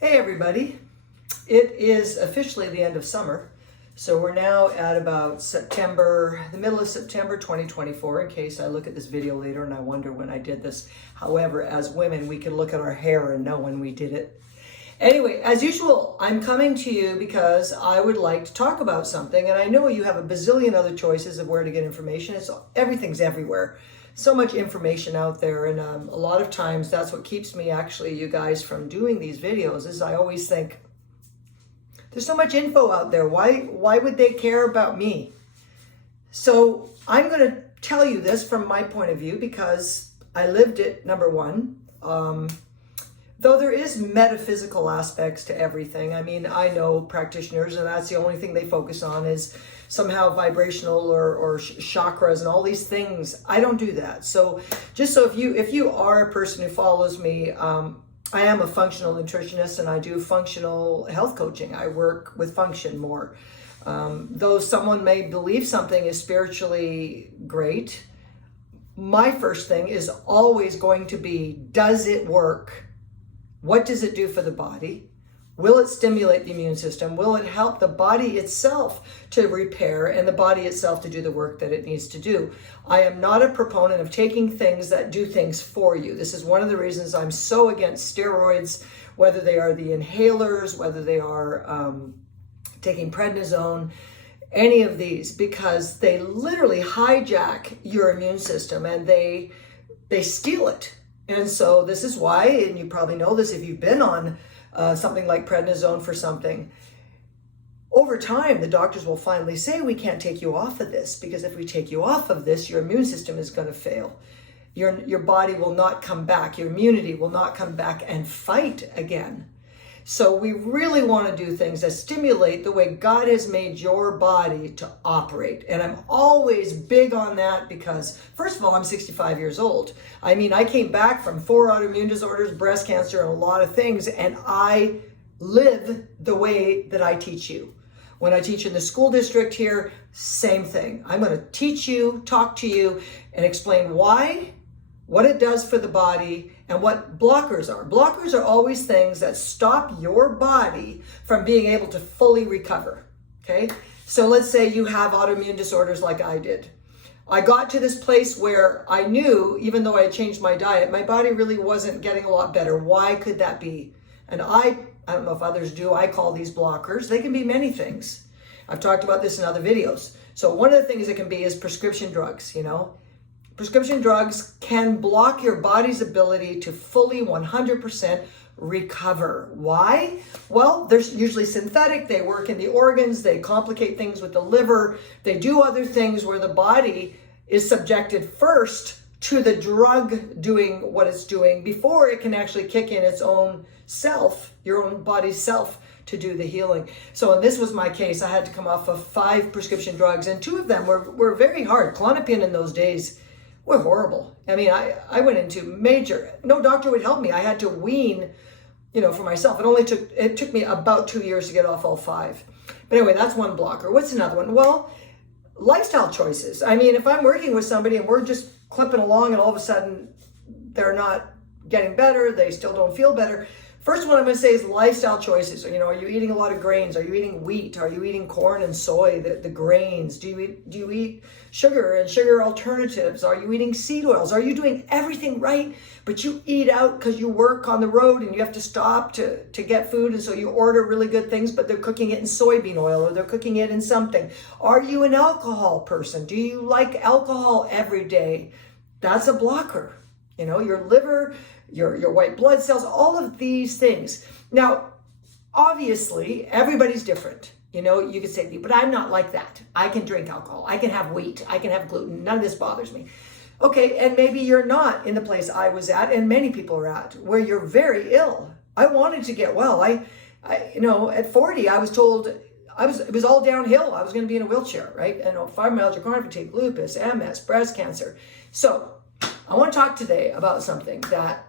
Hey everybody, it is officially the end of summer. So we're now at about the middle of September 2024, in case I look at this video later and I wonder when I did this. However, as women, we can look at our hair and know when we did it. Anyway, as usual, I'm coming to you because I would like to talk about something, and I know you have a bazillion other choices of where to get information. Everything's everywhere. So much information out there, and a lot of times that's what keeps me, actually, you guys, from doing these videos, is I always think, there's so much info out there. Why would they care about me? So I'm going to tell you this from my point of view because I lived it, number one. Though there is metaphysical aspects to everything. I mean, I know practitioners, and that's the only thing they focus on is somehow vibrational or chakras and all these things. I don't do that. So just so if you are a person who follows me, I am a functional nutritionist and I do functional health coaching. I work with function more. Though someone may believe something is spiritually great, my first thing is always going to be, does it work? What does it do for the body? Will it stimulate the immune system? Will it help the body itself to repair and the body itself to do the work that it needs to do? I am not a proponent of taking things that do things for you. This is one of the reasons I'm so against steroids, whether they are the inhalers, whether they are taking prednisone, any of these, because they literally hijack your immune system and they steal it. And so this is why, and you probably know this if you've been on something like prednisone for something, over time, the doctors will finally say, we can't take you off of this, because if we take you off of this, your immune system is going to fail. Your body will not come back. Your immunity will not come back and fight again. So we really want to do things that stimulate the way God has made your body to operate. And I'm always big on that because, first of all, I'm 65 years old. I mean, I came back from 4 autoimmune disorders, breast cancer, and a lot of things, and I live the way that I teach you. When I teach in the school district here, same thing. I'm going to teach you, talk to you, and explain why, what it does for the body, and what blockers are. Blockers are always things that stop your body from being able to fully recover, okay? So let's say you have autoimmune disorders like I did. I got to this place where I knew, even though I had changed my diet, my body really wasn't getting a lot better. Why could that be? And I don't know if others do, I call these blockers. They can be many things. I've talked about this in other videos. So one of the things it can be is prescription drugs, you know? Prescription drugs can block your body's ability to fully 100% recover. Why? Well, they're usually synthetic. They work in the organs. They complicate things with the liver. They do other things where the body is subjected first to the drug doing what it's doing before it can actually kick in its own self, your own body's self, to do the healing. So, and this was my case. I had to come off of 5 prescription drugs, and 2 of them were very hard. Klonopin in those days were horrible. I mean, I went into no doctor would help me. I had to wean, for myself. It took me about 2 years to get off all 5. But anyway, that's one blocker. What's another one? Well, lifestyle choices. I mean, if I'm working with somebody and we're just clipping along and all of a sudden they're not getting better, they still don't feel better. First one I'm going to say is lifestyle choices. Are you eating a lot of grains? Are you eating wheat? Are you eating corn and soy, the grains? Do you eat sugar and sugar alternatives? Are you eating seed oils? Are you doing everything right, but you eat out because you work on the road and you have to stop to get food, and so you order really good things, but they're cooking it in soybean oil or they're cooking it in something? Are you an alcohol person? Do you like alcohol every day? That's a blocker. Your liver, your white blood cells, all of these things. Now, obviously, everybody's different. You could say, but I'm not like that. I can drink alcohol. I can have wheat. I can have gluten. None of this bothers me. Okay, and maybe you're not in the place I was at, and many people are at, where you're very ill. I wanted to get well. I at 40, I was told it was all downhill. I was going to be in a wheelchair, right? Fibromyalgia, chronic fatigue, lupus, MS, breast cancer. So I want to talk today about something that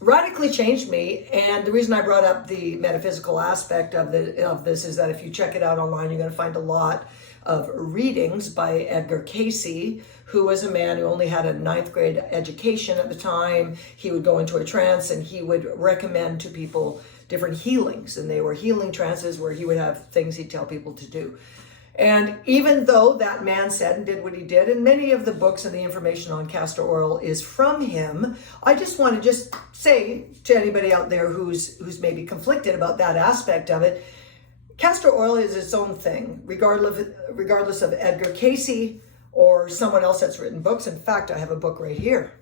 radically changed me. And the reason I brought up the metaphysical aspect of this is that if you check it out online, you're going to find a lot of readings by 𝐎𝐓𝐇 𝐄𝐒, who was a man who only had a 9th grade education at the time. He would go into a trance and he would recommend to people different healings, and they were healing trances where he would have things he'd tell people to do. And even though that man said and did what he did, and many of the books and the information on castor oil is from him, I just want to say to anybody out there who's maybe conflicted about that aspect of it, castor oil is its own thing, regardless of 𝐎𝐓𝐇 𝐄𝐒 or someone else that's written books. In fact, I have a book right here.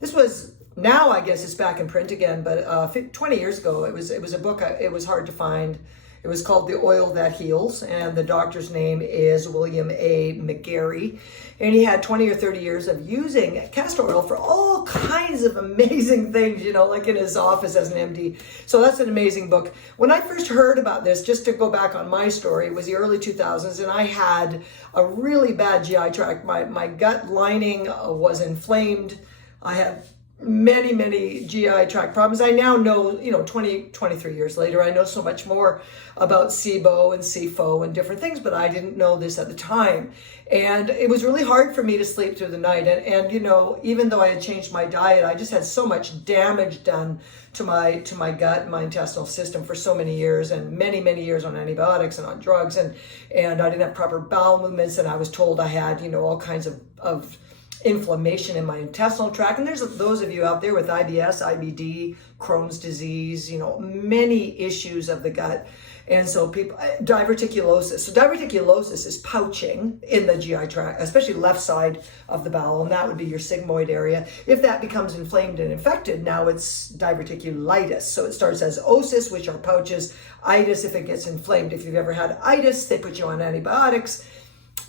This was, now I guess it's back in print again, but 20 years ago, it was a book, it was hard to find. It was called The Oil That Heals, and the doctor's name is William A. McGarry. And he had 20 or 30 years of using castor oil for all kinds of amazing things, you know, like in his office as an MD. So that's an amazing book. When I first heard about this, just to go back on my story, it was the early 2000s, and I had a really bad GI tract. My gut lining was inflamed. I had many GI tract problems. I now know, you know, 23 years later, I know so much more about SIBO and SIFO and different things, but I didn't know this at the time. And it was really hard for me to sleep through the night. And you know, even though I had changed my diet, I just had so much damage done to my gut and my intestinal system for so many years, and many years on antibiotics and on drugs, and I didn't have proper bowel movements, and I was told I had, you know, all kinds of inflammation in my intestinal tract. And there's those of you out there with IBS, IBD, Crohn's disease, you know, many issues of the gut. And so people, diverticulosis. So diverticulosis is pouching in the GI tract, especially left side of the bowel, and that would be your sigmoid area. If that becomes inflamed and infected, now it's diverticulitis. So it starts as osis, which are pouches, itis if it gets inflamed. If you've ever had itis, they put you on antibiotics.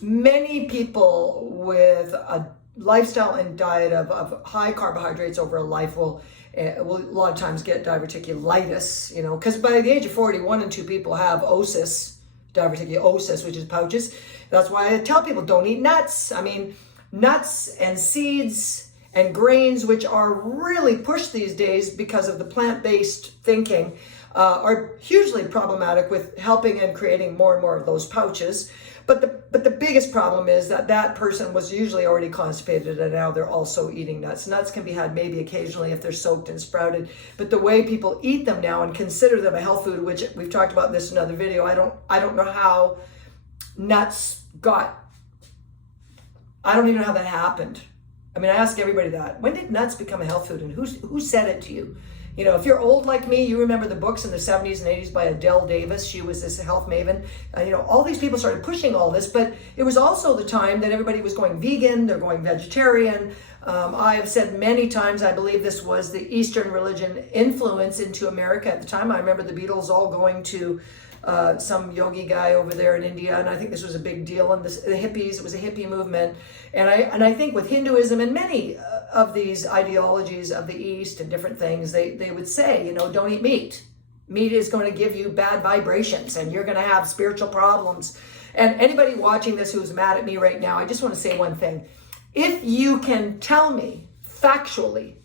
Many people with a lifestyle and diet of high carbohydrates over a life will a lot of times get diverticulitis, you know, because by the age of 40, 1 in 2 people have osis, diverticulosis, which is pouches. That's why I tell people don't eat nuts. I mean, nuts and seeds and grains, which are really pushed these days because of the plant-based thinking, are hugely problematic with helping and creating more and more of those pouches. But the biggest problem is that person was usually already constipated, and now they're also eating nuts. Nuts can be had maybe occasionally if they're soaked and sprouted, but the way people eat them now and consider them a health food, which we've talked about this in another video, I don't know how nuts I don't even know how that happened. I mean, I ask everybody that. When did nuts become a health food, and who said it to you? You know, if you're old like me, you remember the books in the 70s and 80s by Adele Davis. She was this health maven. You know, all these people started pushing all this, but it was also the time that everybody was going vegan, they're going vegetarian. I have said many times, I believe this was the Eastern religion influence into America at the time. I remember the Beatles all going to some yogi guy over there in India, and I think this was a big deal. And the hippies, it was a hippie movement. And I think with Hinduism and many of these ideologies of the East and different things, they would say, you know, don't eat meat. Meat is going to give you bad vibrations and you're going to have spiritual problems. And anybody watching this who's mad at me right now, I just want to say one thing. If you can tell me factually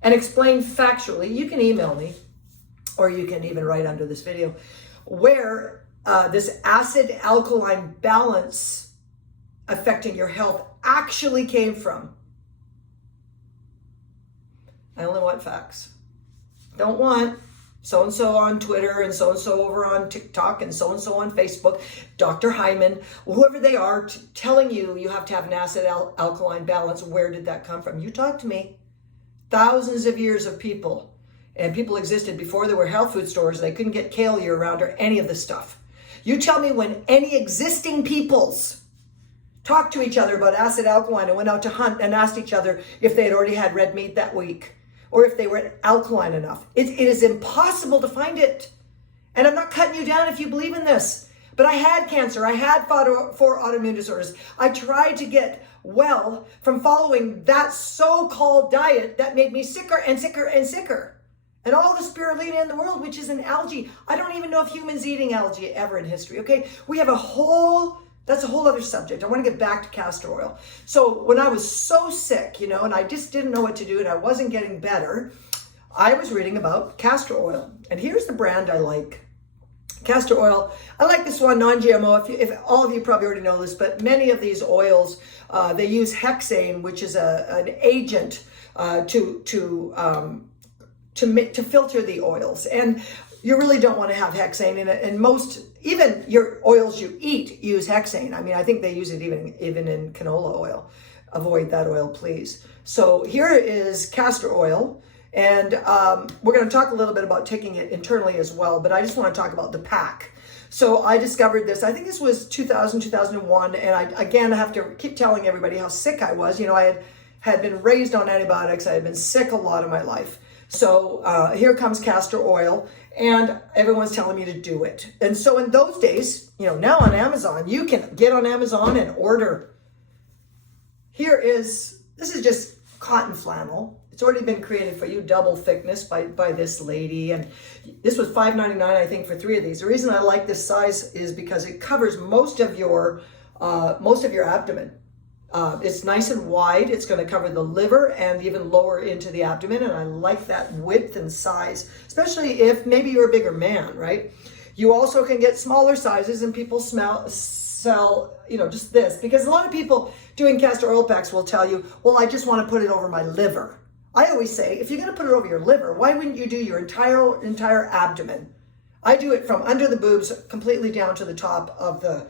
and explain factually, you can email me, or you can even write under this video, where this acid alkaline balance affecting your health actually came from. I only want facts. Don't want so-and-so on Twitter and so-and-so over on TikTok and so-and-so on Facebook, Dr. Hyman, whoever they are, telling you have to have an acid alkaline balance. Where did that come from? You talk to me. Thousands of years of people, and people existed before there were health food stores. They couldn't get kale year-round or any of this stuff. You tell me when any existing peoples talked to each other about acid alkaline and went out to hunt and asked each other if they had already had red meat that week, or if they were alkaline enough. It is impossible to find it. And I'm not cutting you down if you believe in this. But I had cancer. I had 4 autoimmune disorders. I tried to get well from following that so-called diet that made me sicker and sicker and sicker. And all the spirulina in the world, which is an algae. I don't even know if humans eating algae ever in history, okay? We have that's a whole other subject. I want to get back to castor oil. So when I was so sick, you know, and I just didn't know what to do and I wasn't getting better, I was reading about castor oil, and here's the brand I like. Castor oil, I like this one, non-GMO. If all of you probably already know this, but many of these oils, they use hexane, which is an agent to filter the oils. And you really don't want to have hexane in it. And most, even your oils you eat use hexane. I mean, I think they use it even in canola oil. Avoid that oil, please. So here is castor oil. And we're going to talk a little bit about taking it internally as well, but I just want to talk about the pack. So I discovered this, I think this was 2000, 2001, and I have to keep telling everybody how sick I was. You know, I had been raised on antibiotics. I had been sick a lot of my life. So here comes castor oil, and everyone's telling me to do it. And so in those days, you know, now on Amazon, you can get on Amazon and order. This is just cotton flannel. It's already been created for you, double thickness by this lady. And this was $5.99, I think, for 3 of these. The reason I like this size is because it covers most of your abdomen. It's nice and wide. It's going to cover the liver and even lower into the abdomen. And I like that width and size, especially if maybe you're a bigger man, right? You also can get smaller sizes, and people sell, you know, just this. Because a lot of people doing castor oil packs will tell you, well, I just want to put it over my liver. I always say, if you're going to put it over your liver, why wouldn't you do your entire abdomen? I do it from under the boobs completely down to the top of the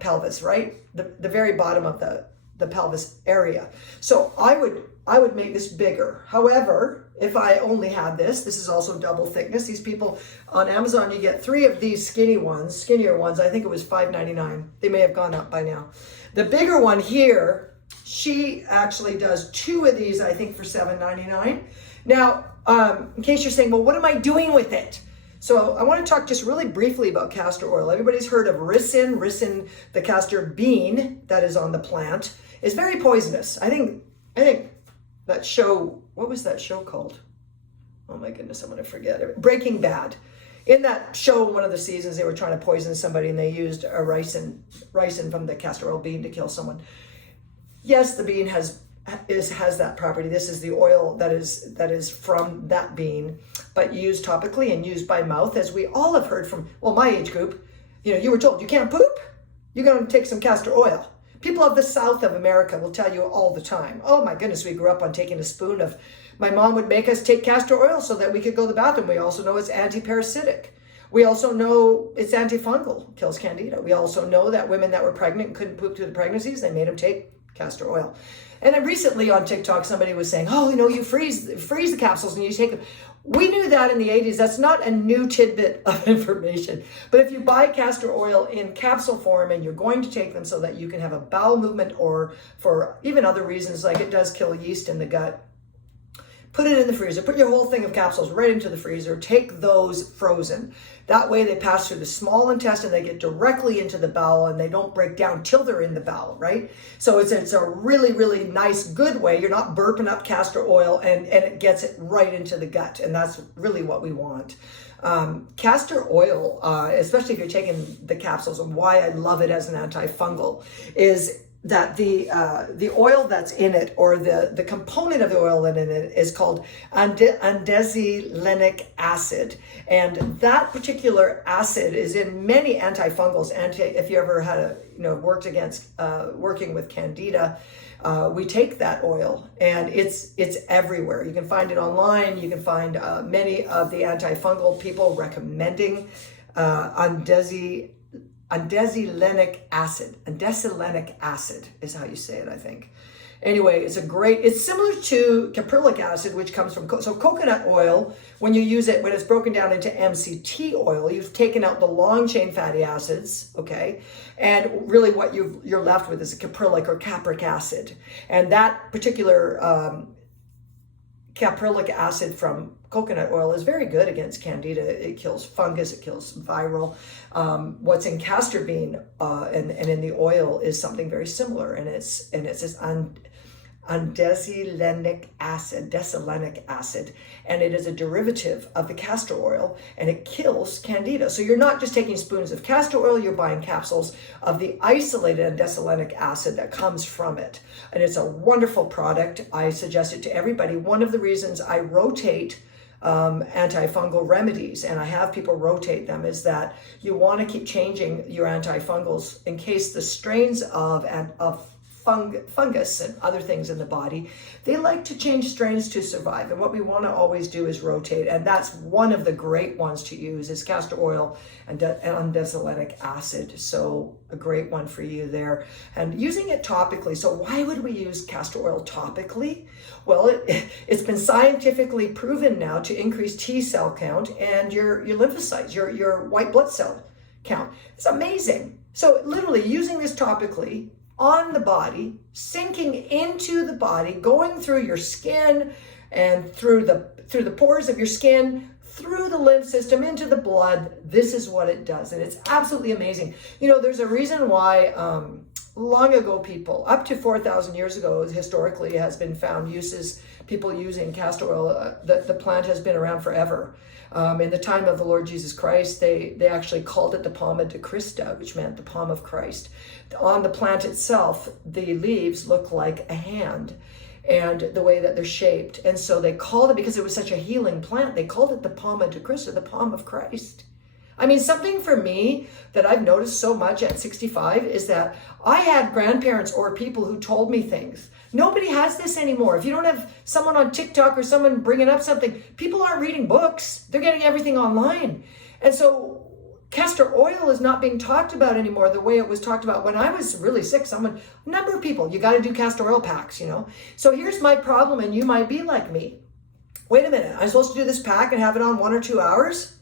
pelvis, right? The very bottom of the pelvis area. So I would make this bigger. However, if I only had this is also double thickness. These people on Amazon, you get 3 of these skinnier ones. I think it was $5.99. They may have gone up by now. The bigger one here, she actually does 2 of these, I think, for $7.99. Now, in case you're saying, well, what am I doing with it? So I want to talk just really briefly about castor oil. Everybody's heard of ricin. Ricin, the castor bean that is on the plant, is very poisonous. I think that show, what was that show called? Oh my goodness, I'm going to forget it. Breaking Bad. In that show, one of the seasons, they were trying to poison somebody, and they used a ricin from the castor oil bean to kill someone. Yes, the bean has that property. This is the oil that is from that bean, but used topically and used by mouth, as we all have heard from, well, my age group. You know, you were told you can't poop, you're going to take some castor oil. People of the South of America will tell you all the time, oh my goodness, we grew up on taking a spoon of, my mom would make us take castor oil so that we could go to the bathroom. We also know it's anti-parasitic. We also know it's antifungal, kills candida. We also know that women that were pregnant and couldn't poop through the pregnancies, they made them take castor oil. And then recently on TikTok, somebody was saying, oh, you know, you freeze the capsules and you take them. We knew that in the 80s. That's not a new tidbit of information. But if you buy castor oil in capsule form and you're going to take them so that you can have a bowel movement, or for even other reasons, like it does kill yeast in the gut, put it in the freezer. Put your whole thing of capsules right into the freezer. Take those frozen. That way they pass through the small intestine, they get directly into the bowel, and they don't break down till they're in the bowel, right? So it's a really, really nice, good way. You're not burping up castor oil, and it gets it right into the gut, and that's really what we want. Castor oil, especially if you're taking the capsules, and why I love it as an antifungal, is that the oil that's in it, or the component of the oil in it, is called andesylenic acid. And that particular acid is in many antifungals. If you ever had worked against working with candida, we take that oil, and it's everywhere. You can find it online. You can find many of the antifungal people recommending andesylenic acid. Andesylenic acid is how you say it, I think. Anyway, it's similar to caprylic acid, which comes from, so coconut oil, when you use it, when it's broken down into MCT oil, you've taken out the long chain fatty acids, okay? And really what you're left with is a caprylic or capric acid. And that particular caprylic acid from coconut oil is very good against candida. It kills fungus, it kills viral. What's in castor bean and in the oil is something very similar, and it's this desilenic acid, and it is a derivative of the castor oil, and it kills candida. So you're not just taking spoons of castor oil, you're buying capsules of the isolated desilenic acid that comes from it. And it's a wonderful product. I suggest it to everybody. One of the reasons I rotate antifungal remedies, and I have people rotate them, is that you want to keep changing your antifungals in case the strains of fungus and other things in the body, they like to change strains to survive. And what we want to always do is rotate. And that's one of the great ones to use is castor oil and desilenic acid. So a great one for you there. And using it topically. So why would we use castor oil topically? Well, it's been scientifically proven now to increase T cell count and your lymphocytes, your white blood cell count. It's amazing. So literally using this topically on the body, sinking into the body, going through your skin and through the pores of your skin, through the lymph system, into the blood. This is what it does. And it's absolutely amazing. You know, there's a reason why long ago people, up to 4,000 years ago, historically has been found uses, people using castor oil. The plant has been around forever. In the time of the Lord Jesus Christ, they actually called it the palma de Christa, which meant the palm of Christ. On the plant itself, the leaves look like a hand, and the way that they're shaped. And so they called it, because it was such a healing plant, they called it the palma de Christa, the palm of Christ. I mean, something for me that I've noticed so much at 65 is that I had grandparents or people who told me things. Nobody has this anymore. If you don't have someone on TikTok or someone bringing up something, people aren't reading books. They're getting everything online. And so castor oil is not being talked about anymore the way it was talked about when I was really sick. A number of people, you got to do castor oil packs, you know. So here's my problem, and you might be like me. Wait a minute, I'm supposed to do this pack and have it on 1 or 2 hours?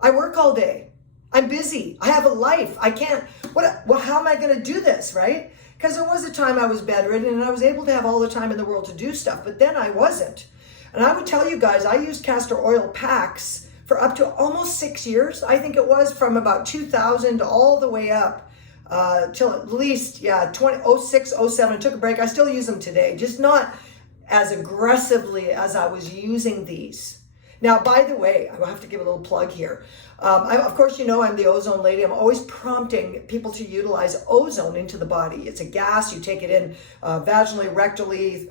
I work all day. I'm busy. I have a life. I can't, well, how am I going to do this, right? Because there was a time I was bedridden and I was able to have all the time in the world to do stuff, but then I wasn't. And I would tell you guys, I used castor oil packs for up to almost 6 years. I think it was from about 2000 all the way up till at least, 06, 07. Took a break. I still use them today, just not as aggressively as I was using these. Now, by the way, I will have to give a little plug here. Of course, you know, I'm the ozone lady. I'm always prompting people to utilize ozone into the body. It's a gas. You take it in vaginally, rectally,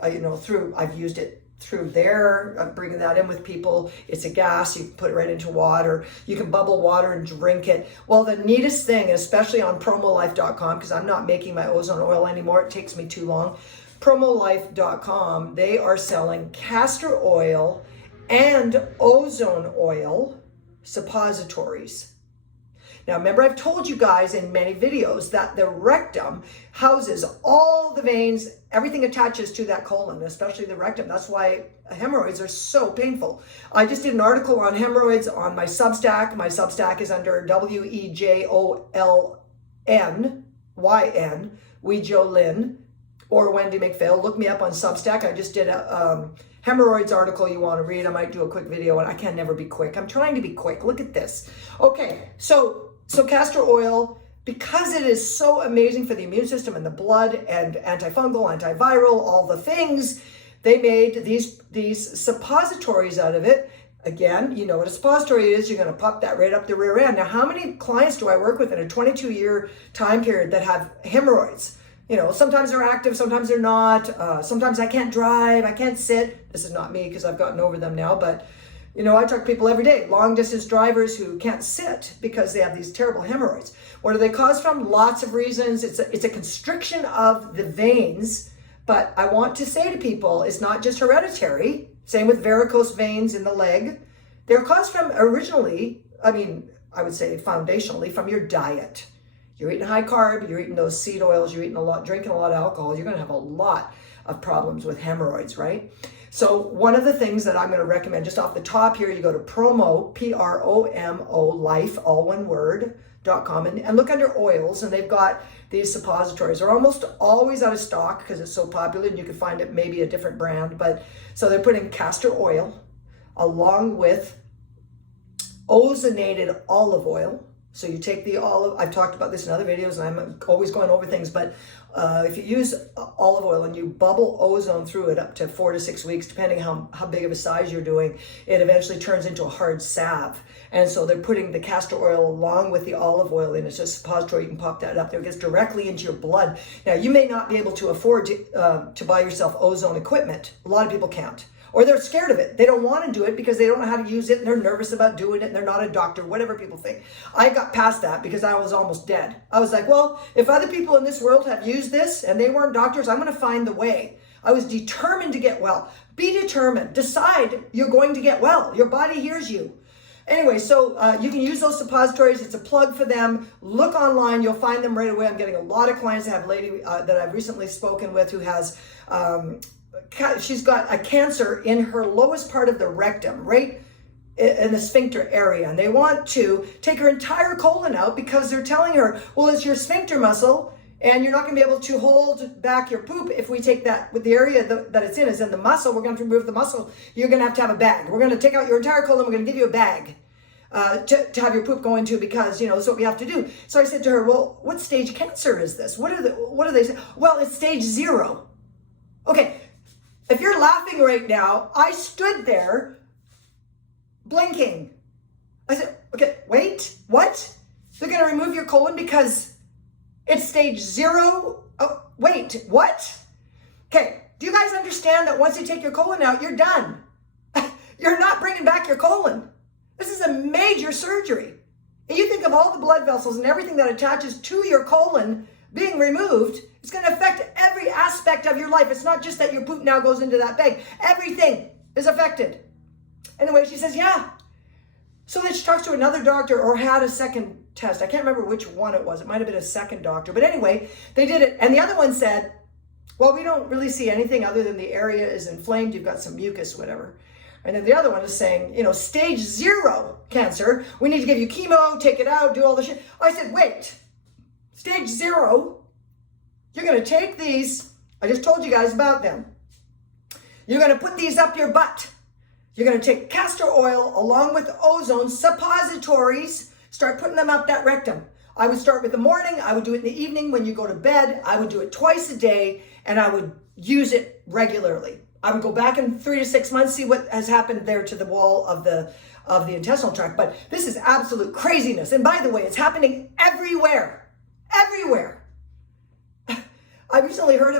I've used it through there. I'm bringing that in with people. It's a gas. You can put it right into water. You can bubble water and drink it. Well, the neatest thing, especially on promolife.com, because I'm not making my ozone oil anymore. It takes me too long. Promolife.com, they are selling castor oil and ozone oil suppositories. Now, remember, I've told you guys in many videos that the rectum houses all the veins, everything attaches to that colon, especially the rectum. That's why hemorrhoids are so painful. I just did an article on hemorrhoids on my Substack. My Substack is under WEJOLNYN, Weijolin, or Wendy McPhail. Look me up on Substack. I just did a hemorrhoids article you want to read. I might do a quick video, and I can never be quick. I'm trying to be quick. Look at this. Okay, so castor oil, because it is so amazing for the immune system and the blood and antifungal, antiviral, all the things, they made these suppositories out of it. Again, you know what a suppository is. You're going to pop that right up the rear end. Now, how many clients do I work with in a 22-year time period that have hemorrhoids? You know, sometimes they're active, sometimes they're not. Sometimes I can't drive, I can't sit. This is not me because I've gotten over them now, but you know, I talk to people every day, long distance drivers who can't sit because they have these terrible hemorrhoids. What are they caused from? Lots of reasons. It's a constriction of the veins, but I want to say to people, it's not just hereditary. Same with varicose veins in the leg. They're caused from originally, I would say foundationally, from your diet. You're eating high carb, you're eating those seed oils, you're eating drinking a lot of alcohol, you're gonna have a lot of problems with hemorrhoids, right? So one of the things that I'm gonna recommend, just off the top here, you go to promo, P-R-O-M-O, life, all one word, .com, and look under oils, and they've got these suppositories. They're almost always out of stock because it's so popular, and you can find it maybe a different brand, but so they're putting castor oil along with ozonated olive oil. So you take the olive, I've talked about this in other videos and I'm always going over things, but if you use olive oil and you bubble ozone through it up to 4 to 6 weeks, depending how big of a size you're doing, it eventually turns into a hard salve. And so they're putting the castor oil along with the olive oil in. It's just a suppository. You can pop that up there. It gets directly into your blood. Now, you may not be able to afford to buy yourself ozone equipment. A lot of people can't. Or they're scared of it. They don't want to do it because they don't know how to use it and they're nervous about doing it and they're not a doctor, whatever people think. I got past that because I was almost dead. I was like, well, if other people in this world have used this and they weren't doctors, I'm going to find the way. I was determined to get well. Be determined. Decide you're going to get well. Your body hears you. Anyway, so you can use those suppositories. It's a plug for them. Look online. You'll find them right away. I'm getting a lot of clients. I have a lady that I've recently spoken with who has... she's got a cancer in her lowest part of the rectum, right in the sphincter area. And they want to take her entire colon out because they're telling her, well, it's your sphincter muscle and you're not going to be able to hold back your poop if we take that with the area that it's in is in the muscle. We're going to remove the muscle. You're going to have a bag. We're going to take out your entire colon. We're going to give you a bag to have your poop go into because, you know, that's what we have to do. So I said to her, well, what stage cancer is this? What do they say? Well, it's stage 0. Okay. If you're laughing right now, I stood there blinking. I said, okay, wait, what? They're going to remove your colon because it's stage 0? Oh, wait, what? Okay, do you guys understand that once you take your colon out, you're done? You're not bringing back your colon. This is a major surgery. And you think of all the blood vessels and everything that attaches to your colon being removed, it's going to affect every aspect of your life. It's not just that your poop now goes into that bag. Everything is affected. Anyway, she says, yeah. So then she talks to another doctor or had a second test. I can't remember which one it was. It might have been a second doctor. But anyway, they did it. And the other one said, well, we don't really see anything other than the area is inflamed. You've got some mucus, whatever. And then the other one is saying, you know, stage 0 cancer. We need to give you chemo, take it out, do all the shit. I said, wait. Stage 0, you're going to take these, I just told you guys about them. You're going to put these up your butt. You're going to take castor oil along with ozone suppositories, start putting them up that rectum. I would start with the morning, I would do it in the evening when you go to bed, I would do it twice a day, and I would use it regularly. I would go back in 3 to 6 months, see what has happened there to the wall of the intestinal tract. But this is absolute craziness. And by the way, it's happening everywhere. Everywhere. I recently heard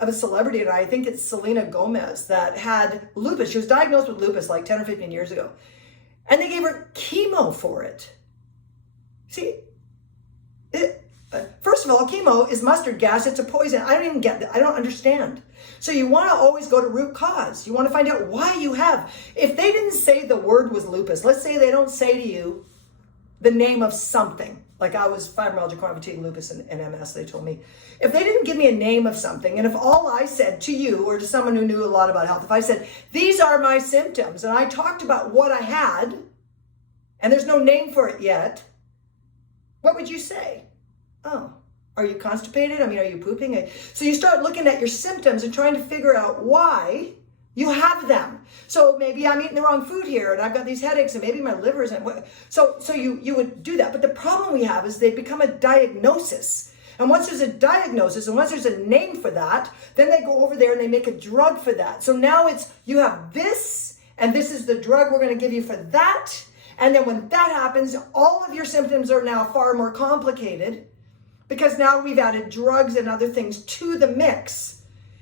of a celebrity, and I think it's Selena Gomez, that had lupus. She was diagnosed with lupus like 10 or 15 years ago. And they gave her chemo for it. See, first of all, chemo is mustard gas. It's a poison. I don't even get that. I don't understand. So you want to always go to root cause. You want to find out why you have. If they didn't say the word was lupus, let's say they don't say to you the name of something. Like I was fibromyalgia, chronic fatigue, lupus, and MS, they told me. If they didn't give me a name of something, and if all I said to you or to someone who knew a lot about health, if I said, these are my symptoms, and I talked about what I had, and there's no name for it yet, what would you say? Oh, are you constipated? I mean, are you pooping? So you start looking at your symptoms and trying to figure out why you have them. So maybe I'm eating the wrong food here and I've got these headaches and maybe my liver isn't. So you would do that. But the problem we have is they become a diagnosis. And once there's a diagnosis and once there's a name for that, then they go over there and they make a drug for that. So now it's, you have this and this is the drug we're going to give you for that. And then when that happens, all of your symptoms are now far more complicated because now we've added drugs and other things to the mix.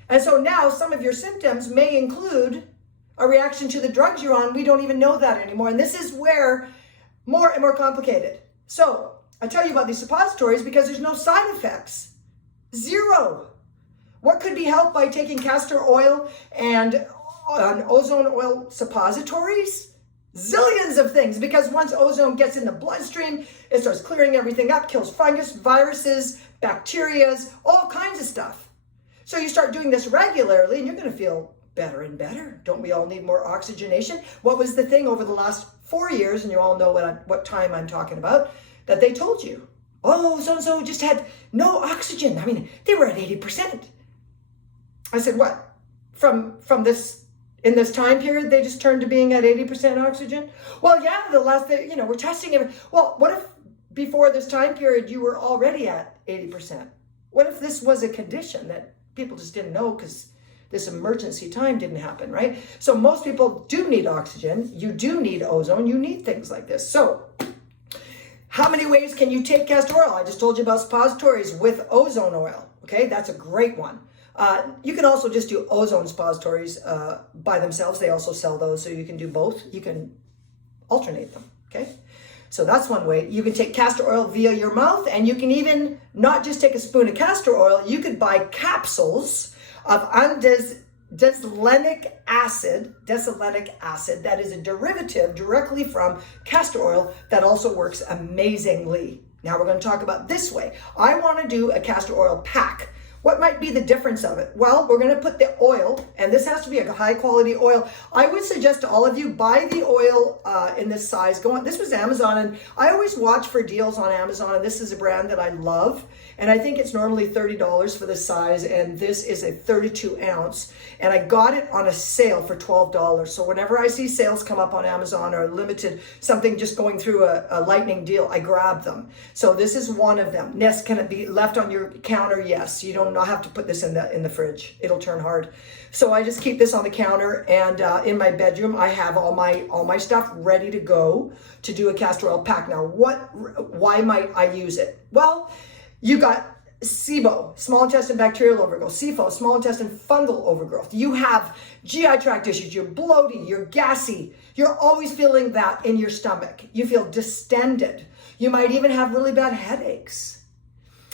And so now some of your symptoms may include a reaction to the drugs you're on. We don't even know that anymore. And this is where more and more complicated. So I tell you about these suppositories because there's no side effects. 0. What could be helped by taking castor oil and ozone oil suppositories? Zillions of things, because once ozone gets in the bloodstream, it starts clearing everything up, kills fungus, viruses, bacteria, all kinds of stuff. So you start doing this regularly and you're going to feel better and better. Don't we all need more oxygenation? What was the thing over the last 4 years, and you all know what time I'm talking about, that they told you? Oh, so-and-so just had no oxygen. I mean, they were at 80%. I said, what? From this, in this time period, they just turned to being at 80% oxygen? Well, yeah, we're testing it. Well, what if before this time period, you were already at 80%. What if this was a condition that people just didn't know because this emergency time didn't happen, right? So most people do need oxygen. You do need ozone. You need things like this. So how many ways can you take castor oil? I just told you about suppositories with ozone oil. Okay, that's a great one. You can also just do ozone suppositories by themselves. They also sell those, so you can do both. You can alternate them, okay? So that's one way. You can take castor oil via your mouth, and you can even not just take a spoon of castor oil, you could buy capsules of desilenic acid that is a derivative directly from castor oil that also works amazingly. Now we're going to talk about this way. I want to do a castor oil pack. What might be the difference of it? Well, we're going to put the oil, and this has to be a high quality oil. I would suggest to all of you, buy the oil in this size. This was Amazon, and I always watch for deals on Amazon, and this is a brand that I love. And I think it's normally $30 for this size, and this is a 32 ounce. And I got it on a sale for $12. So whenever I see sales come up on Amazon or limited, something just going through a lightning deal, I grab them. So this is one of them. Yes, can it be left on your counter? Yes. You don't have to put this in the fridge. It'll turn hard. So I just keep this on the counter, and in my bedroom, I have all my stuff ready to go to do a castor oil pack. Now, why might I use it? Well, you got SIBO, small intestine bacterial overgrowth, SIFO, small intestine fungal overgrowth. You have GI tract issues, you're bloated, you're gassy, you're always feeling that in your stomach. You feel distended. You might even have really bad headaches.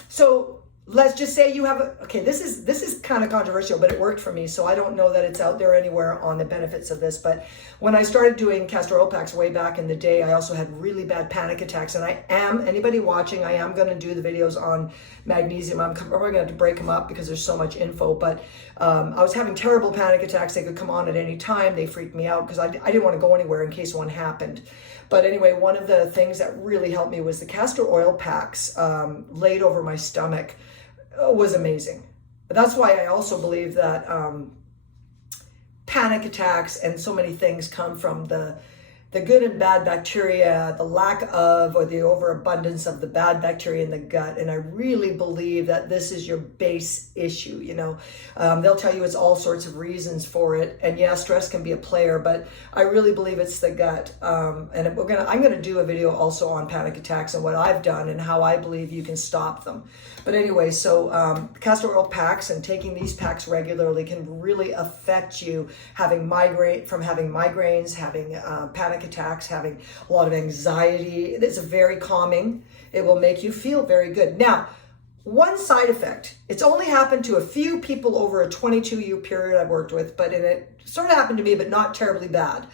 So let's just say you have this is kind of controversial, but it worked for me, so I don't know that it's out there anywhere on the benefits of this. But when I started doing castor oil packs way back in the day, I also had really bad panic attacks, and anybody watching, I am going to do the videos on magnesium. I'm probably going to have to break them up because there's so much info, but I was having terrible panic attacks. They could come on at any time. They freaked me out because I didn't want to go anywhere in case one happened. But anyway, one of the things that really helped me was the castor oil packs laid over my stomach. Was amazing. That's why I also believe that panic attacks and so many things come from the good and bad bacteria, the lack of or the overabundance of the bad bacteria in the gut. And I really believe that this is your base issue. You know, they'll tell you it's all sorts of reasons for it. And yeah, stress can be a player, but I really believe it's the gut. And I'm going to do a video also on panic attacks and what I've done and how I believe you can stop them. But anyway, so castor oil packs and taking these packs regularly can really affect you having migraines, having panic attacks, having a lot of anxiety. It's very calming. It will make you feel very good. Now, one side effect, it's only happened to a few people over a 22-year period I've worked with, but it sort of happened to me, but not terribly bad.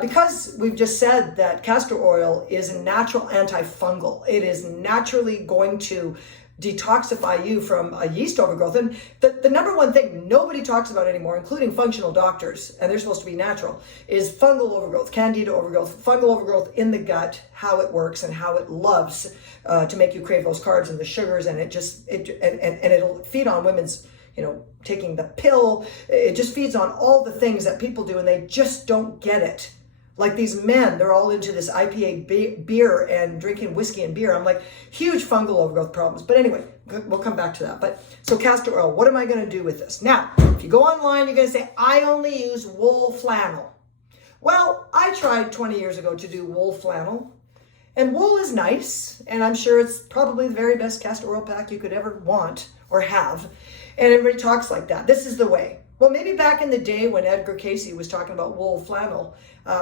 Because we've just said that castor oil is a natural antifungal. It is naturally going to detoxify you from a yeast overgrowth. And the number one thing nobody talks about anymore, including functional doctors, and they're supposed to be natural, is fungal overgrowth, candida overgrowth, fungal overgrowth in the gut, how it works and how it loves to make you crave those carbs and the sugars, and it'll feed on women's, taking the pill. It just feeds on all the things that people do, and they just don't get it. Like these men, they're all into this IPA beer and drinking whiskey and beer. I'm like, huge fungal overgrowth problems. But anyway, we'll come back to that. But so castor oil, what am I going to do with this? Now, if you go online, you're going to say, I only use wool flannel. Well, I tried 20 years ago to do wool flannel. And wool is nice. And I'm sure it's probably the very best castor oil pack you could ever want or have. And everybody talks like that. This is the way. Well, maybe back in the day when Edgar Cayce was talking about wool flannel,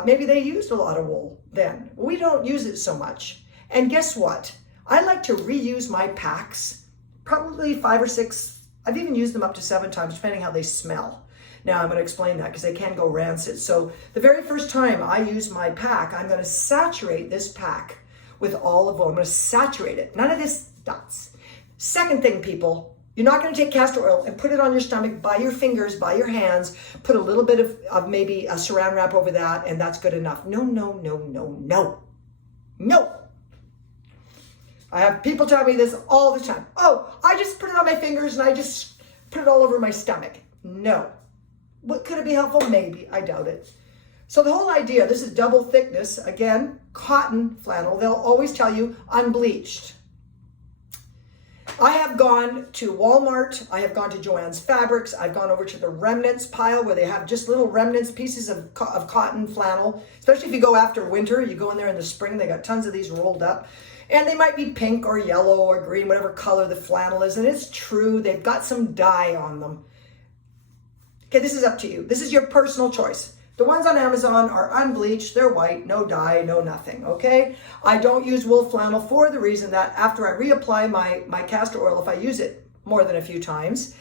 maybe they used a lot of wool then. We don't use it so much. And guess what? I like to reuse my packs, probably 5 or 6. I've even used them up to 7 times, depending how they smell. Now, I'm going to explain that because they can go rancid. So the very first time I use my pack, I'm going to saturate this pack with olive oil. I'm going to saturate it. None of this dots. Second thing, people, you're not going to take castor oil and put it on your stomach by your fingers, by your hands, put a little bit of maybe a saran wrap over that, and that's good enough. No, no, no, no, no. No. I have people tell me this all the time. Oh, I just put it on my fingers and I just put it all over my stomach. No. What could it be helpful? Maybe. I doubt it. So the whole idea, this is double thickness, again, cotton flannel. They'll always tell you unbleached. I have gone to Walmart, I have gone to Joann's Fabrics, I've gone over to the remnants pile where they have just little remnants, pieces of cotton flannel, especially if you go after winter, you go in there in the spring, they got tons of these rolled up, and they might be pink or yellow or green, whatever color the flannel is, and it's true, they've got some dye on them. Okay, this is up to you. This is your personal choice. The ones on Amazon are unbleached, they're white, no dye, no nothing, okay? I don't use wool flannel for the reason that after I reapply my castor oil, if I use it more than a few times,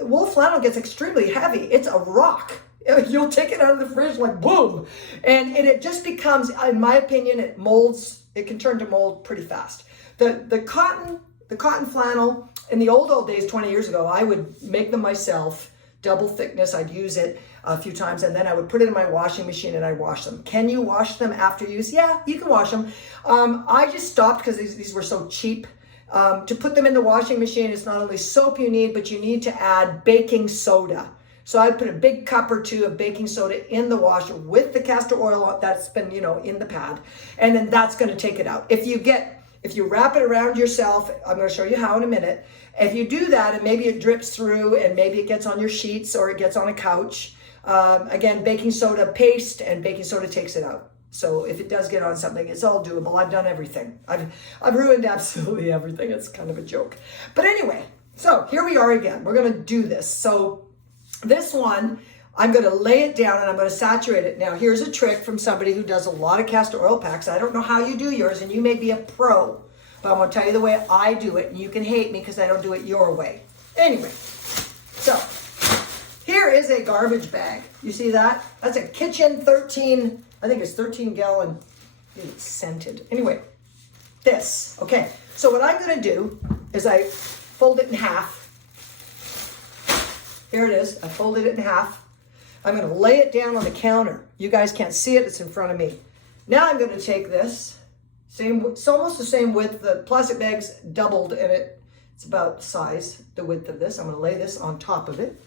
wool flannel gets extremely heavy. It's a rock. You'll take it out of the fridge like boom. And it just becomes, in my opinion, it molds, it can turn to mold pretty fast. The cotton flannel, in the old days, 20 years ago, I would make them myself, double thickness, I'd use it a few times, and then I would put it in my washing machine and I'd wash them. Can you wash them after use? Yeah, you can wash them. I just stopped because these were so cheap. To put them in the washing machine, it's not only soap you need, but you need to add baking soda. So I put a big cup or two of baking soda in the washer with the castor oil that's been, in the pad, and then that's going to take it out. If you wrap it around yourself, I'm going to show you how in a minute. If you do that and maybe it drips through and maybe it gets on your sheets or it gets on a couch, again, baking soda paste and baking soda takes it out. So if it does get on something, it's all doable. I've done everything. I've ruined absolutely everything. It's kind of a joke. But anyway, so here we are again. We're going to do this. So this one, I'm going to lay it down and I'm going to saturate it. Now, here's a trick from somebody who does a lot of castor oil packs. I don't know how you do yours, and you may be a pro, but I'm going to tell you the way I do it, and you can hate me because I don't do it your way. Anyway, so here is a garbage bag. You see that? That's a kitchen 13, I think it's 13 gallon. It's scented. Anyway, this. Okay, so what I'm going to do is I fold it in half. Here it is. I folded it in half. I'm going to lay it down on the counter. You guys can't see it. It's in front of me. Now I'm going to take this. It's almost the same width. The plastic bag's doubled and it's about the size, the width of this. I'm going to lay this on top of it.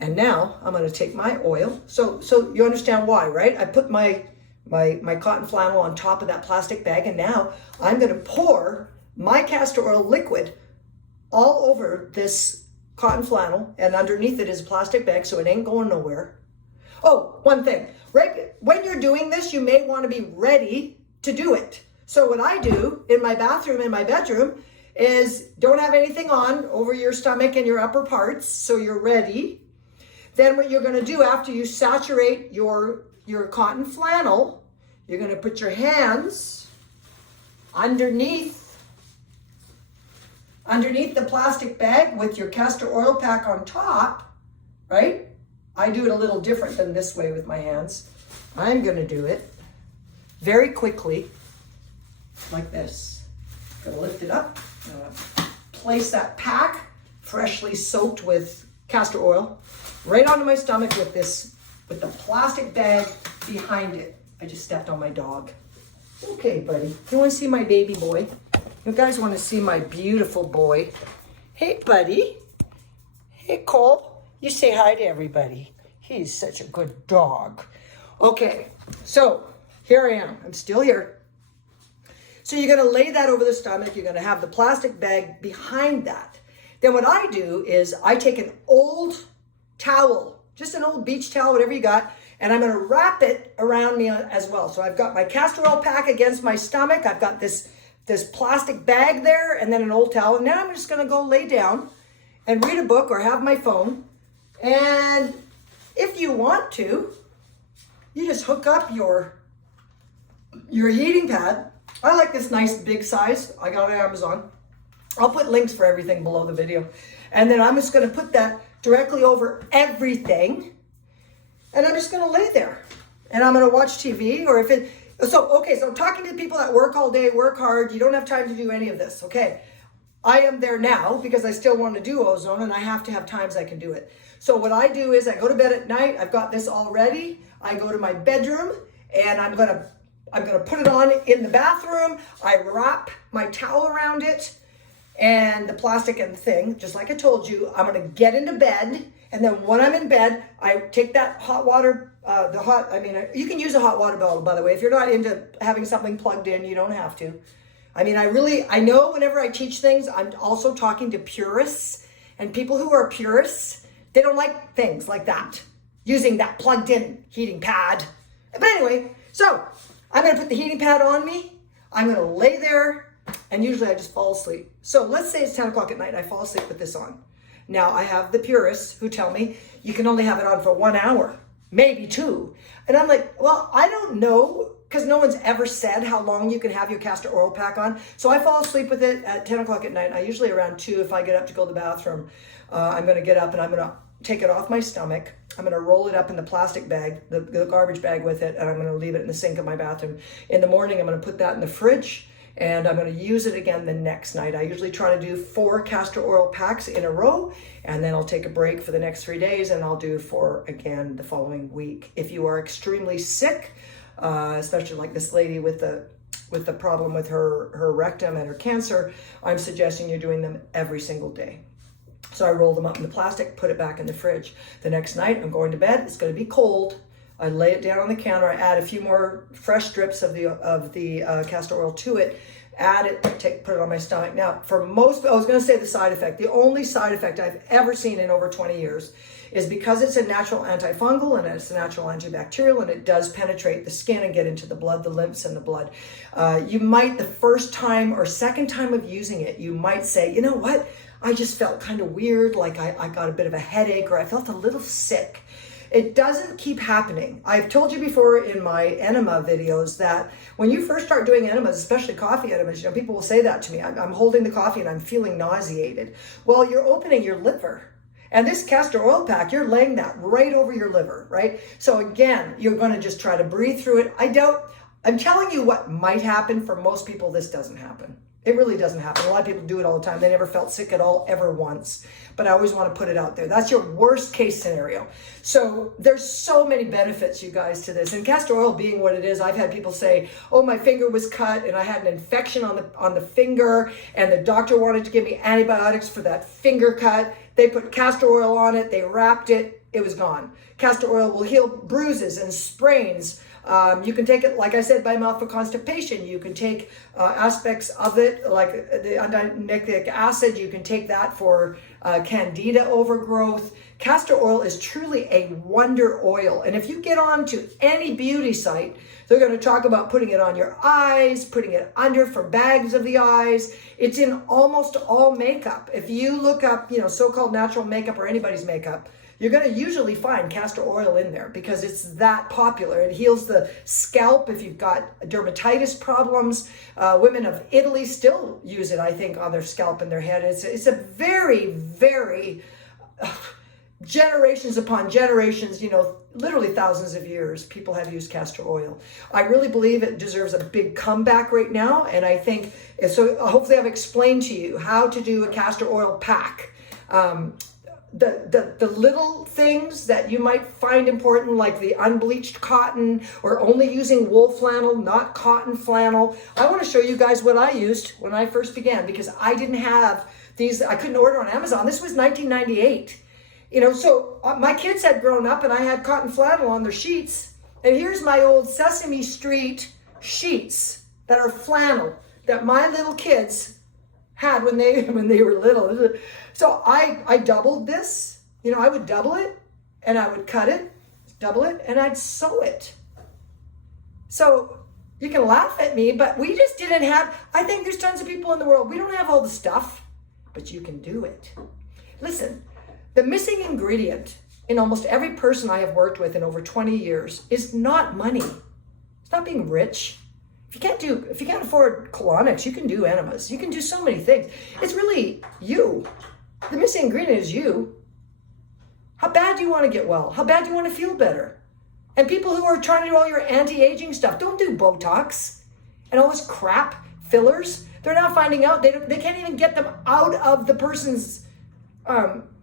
And now I'm going to take my oil. So you understand why, right? I put my cotton flannel on top of that plastic bag, and now I'm going to pour my castor oil liquid all over this cotton flannel, and underneath it is a plastic bag, so it ain't going nowhere. Oh, one thing, right? When you're doing this, you may want to be ready to do it. So what I do in my bathroom, in my bedroom, is don't have anything on over your stomach and your upper parts, so you're ready. Then what you're going to do after you saturate your cotton flannel, you're going to put your hands underneath the plastic bag with your castor oil pack on top, right? I do it a little different than this way with my hands. I'm going to do it very quickly, like this. I'm going to lift it up. I'm going to place that pack, freshly soaked with castor oil, right onto my stomach with the plastic bag behind it. I just stepped on my dog. Okay, buddy. You want to see my baby boy? You guys want to see my beautiful boy? Hey, buddy. Hey, Cole. You say hi to everybody. He's such a good dog. Okay, so here I am. I'm still here. So you're going to lay that over the stomach. You're going to have the plastic bag behind that. Then what I do is I take an old towel, just an old beach towel, whatever you got, and I'm going to wrap it around me as well. So I've got my castor oil pack against my stomach. I've got this plastic bag there, and then an old towel. And now I'm just going to go lay down and read a book or have my phone. And if you want to, you just hook up your heating pad. I like this nice big size. I got it on Amazon. I'll put links for everything below the video. And then I'm just going to put that directly over everything. And I'm just going to lay there. And I'm going to watch TV, or if it... So talking to people that work all day, work hard, you don't have time to do any of this, okay? I am there now because I still want to do ozone, and I have to have times I can do it. So what I do is I go to bed at night, I've got this all ready, I go to my bedroom, and I'm gonna put it on in the bathroom, I wrap my towel around it, and the plastic and the thing, just like I told you, I'm gonna get into bed, and then when I'm in bed, I take that hot water you can use a hot water bottle, by the way. If you're not into having something plugged in, you don't have to. I mean, I know whenever I teach things, I'm also talking to purists, and people who are purists, they don't like things like that, using that plugged in heating pad. But anyway, so I'm going to put the heating pad on me. I'm going to lay there, and usually I just fall asleep. So let's say it's 10 o'clock at night, I fall asleep with this on. Now I have the purists who tell me you can only have it on for 1 hour, maybe 2. And I'm like, well, I don't know, because no one's ever said how long you can have your castor oil pack on. So I fall asleep with it at 10 o'clock at night. I usually around 2, if I get up to go to the bathroom, I'm going to get up and I'm going to take it off my stomach. I'm going to roll it up in the plastic bag, the garbage bag with it, and I'm going to leave it in the sink of my bathroom. In the morning, I'm going to put that in the fridge, and I'm going to use it again the next night. I usually try to do 4 castor oil packs in a row, and then I'll take a break for the next 3 days, and I'll do 4 again the following week. If you are extremely sick, especially like this lady with the problem with her rectum and her cancer, I'm suggesting you're doing them every single day. So I roll them up in the plastic, put it back in the fridge. The next night, I'm going to bed. It's going to be cold. I lay it down on the counter. I add a few more fresh strips of the castor oil to it. Add it, put it on my stomach. Now, for most, I was going to say the side effect. The only side effect I've ever seen in over 20 years is because it's a natural antifungal and it's a natural antibacterial, and it does penetrate the skin and get into the blood, the lymphs and the blood. You might, the first time or second time of using it, you might say, you know what? I just felt kind of weird, like I got a bit of a headache, or I felt a little sick. It doesn't keep happening. I've told you before in my enema videos that when you first start doing enemas, especially coffee enemas, you know, people will say that to me. I'm holding the coffee and I'm feeling nauseated. Well, you're opening your liver. And this castor oil pack, you're laying that right over your liver, right? So again, you're going to just try to breathe through it. I'm telling you what might happen. For most people, this doesn't happen. It really doesn't happen. A lot of people do it all the time. They never felt sick at all, ever once. But I always want to put it out there. That's your worst case scenario. So there's so many benefits, you guys, to this. And castor oil being what it is, I've had people say, oh, my finger was cut and I had an infection on the finger, and the doctor wanted to give me antibiotics for that finger cut. They put castor oil on it. They wrapped it. It was gone. Castor oil will heal bruises and sprains. You can take it, like I said, by mouth for constipation. You can take aspects of it, like the undinetic acid. You can take that for candida overgrowth. Castor oil is truly a wonder oil. And if you get on to any beauty site, they're going to talk about putting it on your eyes, putting it under for bags of the eyes. It's in almost all makeup. If you look up, you know, so-called natural makeup or anybody's makeup, you're going to usually find castor oil in there because it's that popular. It heals the scalp if you've got dermatitis problems. Women of Italy still use it, I think, on their scalp and their head. It's a very, very, generations upon generations, you know, literally thousands of years, people have used castor oil. I really believe it deserves a big comeback right now. And I think, so hopefully I've explained to you how to do a castor oil pack. The little things that you might find important, like the unbleached cotton, or only using wool flannel, not cotton flannel. I want to show you guys what I used when I first began, because I didn't have these. I couldn't order on Amazon. This was 1998. You know, so my kids had grown up and I had cotton flannel on their sheets. And here's my old Sesame Street sheets that are flannel that my little kids had when they were little. So I doubled this. You know, I would double it and I would cut it, double it, and I'd sew it. So you can laugh at me, but we just didn't have, I think there's tons of people in the world, we don't have all the stuff, but you can do it. Listen, the missing ingredient in almost every person I have worked with in over 20 years is not money. It's not being rich. If you can't afford colonics, you can do enemas. You can do so many things. It's really you. The missing ingredient is you. How bad do you want to get well? How bad do you want to feel better? And people who are trying to do all your anti-aging stuff, don't do Botox and all this crap, fillers. They're now finding out they can't even get them out of the person's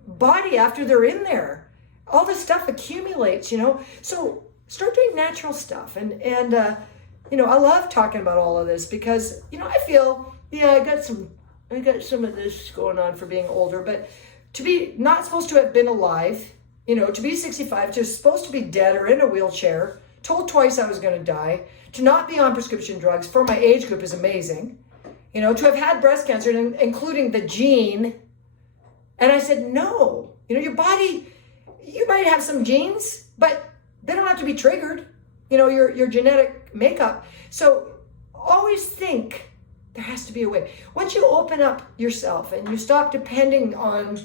body after they're in there. All this stuff accumulates, you know. So start doing natural stuff. And you know, I love talking about all of this because, you know, I feel, yeah, I got some of this going on for being older, but to be not supposed to have been alive you know, to be 65, to supposed to be dead or in a wheelchair, told twice I was going to die, to not be on prescription drugs for my age group is amazing. You know, to have had breast cancer, including the gene. And I said, no, you know, your body, you might have some genes, but they don't have to be triggered, you know, your genetic makeup. So always think there has to be a way. Once you open up yourself and you stop depending on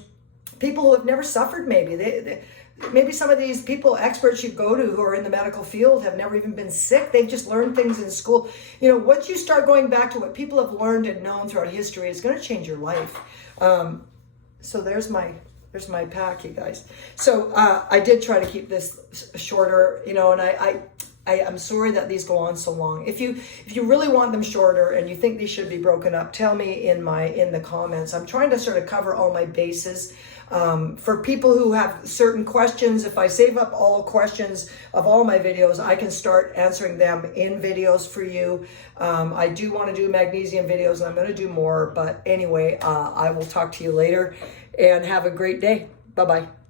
people who have never suffered, maybe some of these people, experts you go to who are in the medical field have never even been sick. They've just learned things in school. You know, once you start going back to what people have learned and known throughout history, it's going to change your life. So there's my pack, you guys. So I did try to keep this shorter, you know, and I'm sorry that these go on so long. If you really want them shorter and you think these should be broken up, tell me in the comments. I'm trying to sort of cover all my bases. For people who have certain questions, if I save up all questions of all my videos, I can start answering them in videos for you. I do want to do magnesium videos, and I'm going to do more. But anyway, I will talk to you later, and have a great day. Bye-bye.